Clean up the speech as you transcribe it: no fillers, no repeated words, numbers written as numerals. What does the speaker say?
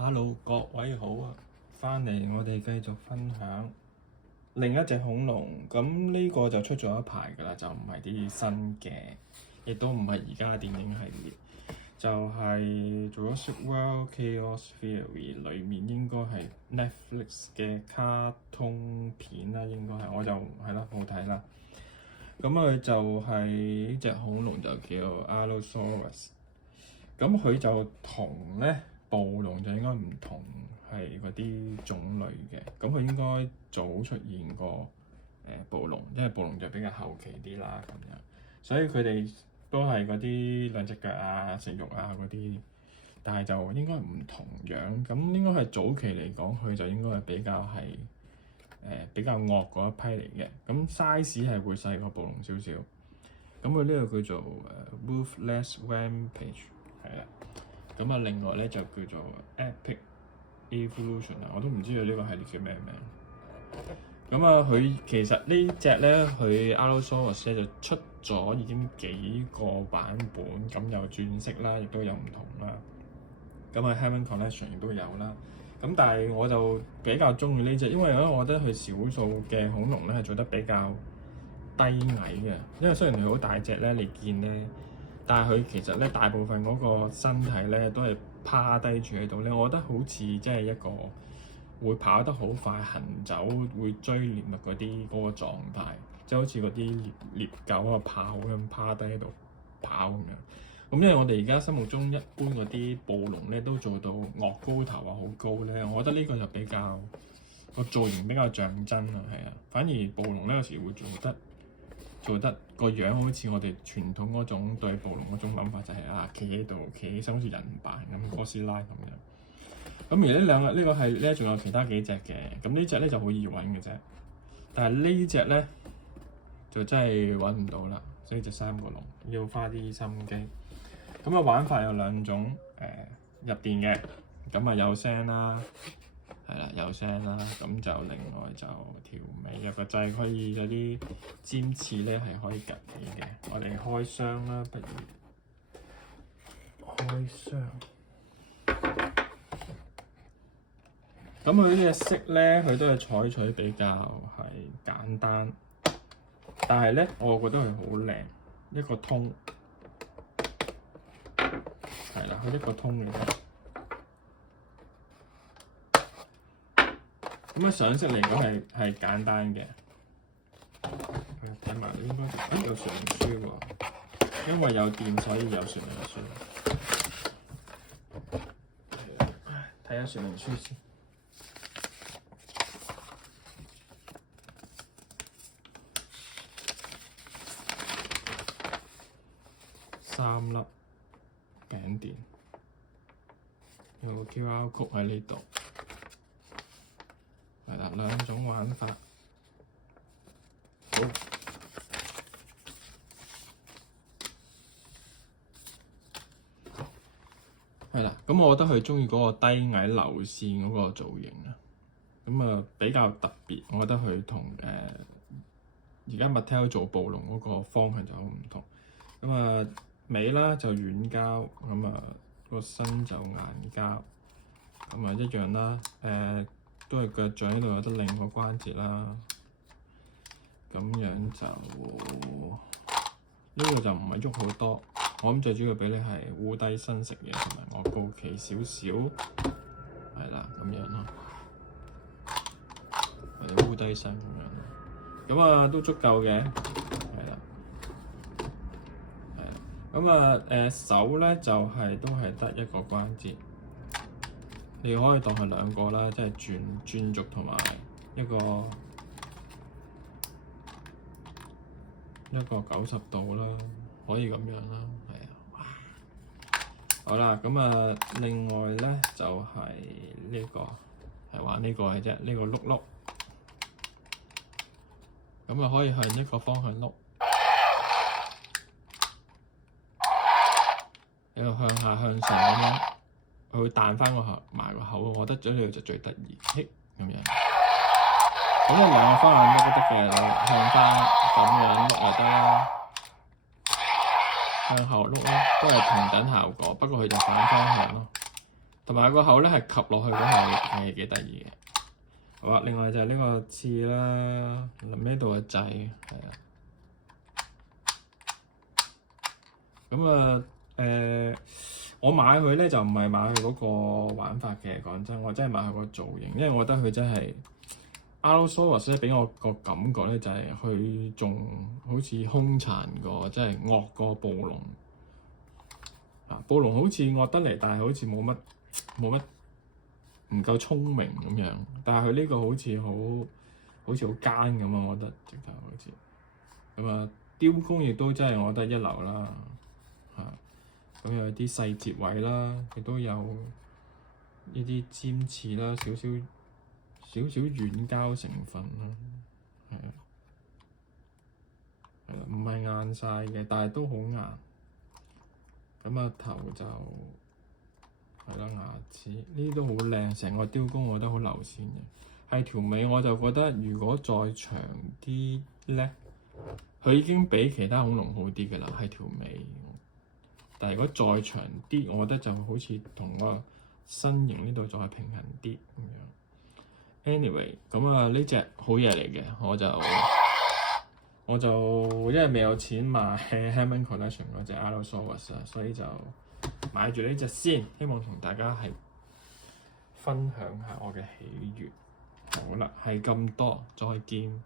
Hello，各位好啊！翻嚟我哋繼續分享另一隻恐龍。咁呢個就出咗一排㗎啦，就唔係啲新嘅，亦都唔係而家嘅電影系列，就係、Jurassic World Chaos Theory 裡面應該係 Netflix 嘅卡通片啦，應該係，我就係啦冇睇啦。咁佢就係呢隻恐龍就叫 Allosaurus。咁佢就同咧暴龍就應該唔同，係嗰啲種類嘅。咁佢應該早出現過暴龍，因為暴龍就比較後期啲啦咁樣。所以佢哋都係嗰啲兩隻腳啊、食肉啊嗰啲，但係就應該唔同樣。咁應該係早期嚟講，佢就應該係比較惡嗰一批嚟嘅。咁 size 係會細過暴龍少少。咁佢呢個叫做Ruthless Rampage。係啦，咁啊另外咧就叫做 Epic Evolution 啊，我都唔知佢呢個系列叫咩名。咁啊，佢其實呢隻咧，佢 Allosaurus 咧就出咗已經幾個版本，咁有轉色啦，亦都有唔同啦。咁啊 Hammond Collection 亦都有啦。咁但係我就比較中意呢隻，因為咧我覺得佢少數嘅恐龍咧係做得比較低矮嘅，因為雖然佢好大隻咧，你見咧。但係佢其實咧，大部分嗰個身體咧都係趴低住喺度咧，我覺得好似即係一個會跑得好快、行走會追獵物嗰個狀態，即係好似嗰啲獵狗啊跑咁趴低喺度跑咁樣。咁因為我哋而家心目中一般嗰啲暴龍咧都做到岳高頭啊好高咧，我覺得呢個就比較個造型比較象真啊，係啊。反而暴龍咧有時會做得個樣好似我哋傳統嗰種對暴龍嗰種諗法，就係企喺度，企起身好似人扮咁哥斯拉咁樣。咁而呢個係咧，仲有其他幾隻嘅。咁呢隻咧就好易揾嘅啫，但係呢隻咧就真係揾唔到啦。所以就3個龍要花啲心機。咁啊玩法有兩種，入電嘅，咁啊有聲啦。係啦，有聲啦，咁就另外就條尾有個掣，可以有啲尖刺咧係可以趌起嘅。我哋開箱啦，不如開箱。咁佢呢隻色咧，佢都係採取比較係簡單，但係咧，我覺得佢好靚，一個通，係啦，佢一個通嘅啫。咁啊，上色嚟講係簡單嘅。睇埋應該有說明書喎，因為有電所以有說明書。睇下說明書先。3粒頸電，有個 QR code 喺呢度。係啦，兩種玩法。好，係啦。咁我覺得佢鍾意嗰個低矮流線嗰個造型啊。咁啊比較特別，我覺得佢同而家 Mattel 做暴龍嗰個方向就好唔同。咁啊尾啦就軟膠，咁啊個身就硬膠，咁啊一樣啦。都係腳掌呢度有得擰個關節啦，咁樣就呢個就唔係喐好多。我諗最主要俾你係烏低身食嘢，同埋我高企少少，係啦咁樣咯，或者烏低身咁樣咯，咁啊都足夠嘅，係啦，係啦，咁啊手咧就都係得一個關節。你可以當係兩個啦，即係轉軸同埋一個90度啦，可以咁樣啦，係啊。好啦，咁啊，另外咧就係呢個係玩呢個嘅啫，呢個碌，咁啊可以向一個方向碌，一個向下向上咁樣。佢會彈翻埋個口，我覺得呢個就最得意，咁樣。咁你兩個方向碌都得嘅，向翻咁樣碌就得啦，向後碌咧都係同等效果，不過佢就反方向咯。同埋個口咧係吸落去嗰下係幾得意嘅。好啊，另外就係呢個刺啦，呢度嘅掣係啊。咁啊我買佢咧就唔係買佢嗰個玩法嘅，講真，我真係買佢個造型，因為我覺得佢真係 Allosaurus 咧，俾我個感覺咧就係佢仲好似兇殘過，即係惡過暴龍。暴龍好似惡得嚟，但係好似冇乜唔夠聰明咁樣。但係佢呢個好似好奸咁啊！我覺得直頭好似咁啊，雕工亦都真係我覺得一流啦嚇。咁有啲細節位啦，亦都有呢啲尖刺啦，少少軟膠成分啦，係啊，係啦，唔係硬晒嘅，但係都好硬。咁啊頭就係啦，牙齒呢啲都好靚，成個雕工我覺得好流線嘅。係條尾我就覺得如果再長啲咧，佢已經比其他恐龍好啲嘅啦，係條尾。但係如果再長啲，我覺得就好似同個身形呢度再平衡啲咁樣。Anyway，咁啊呢隻好嘢嚟嘅，我就因為未有錢買 Hammond Collection 嗰隻 Allosaurus 啊，所以就買住呢隻先，希望同大家係分享下我嘅喜悅。好啦，係咁多，再見。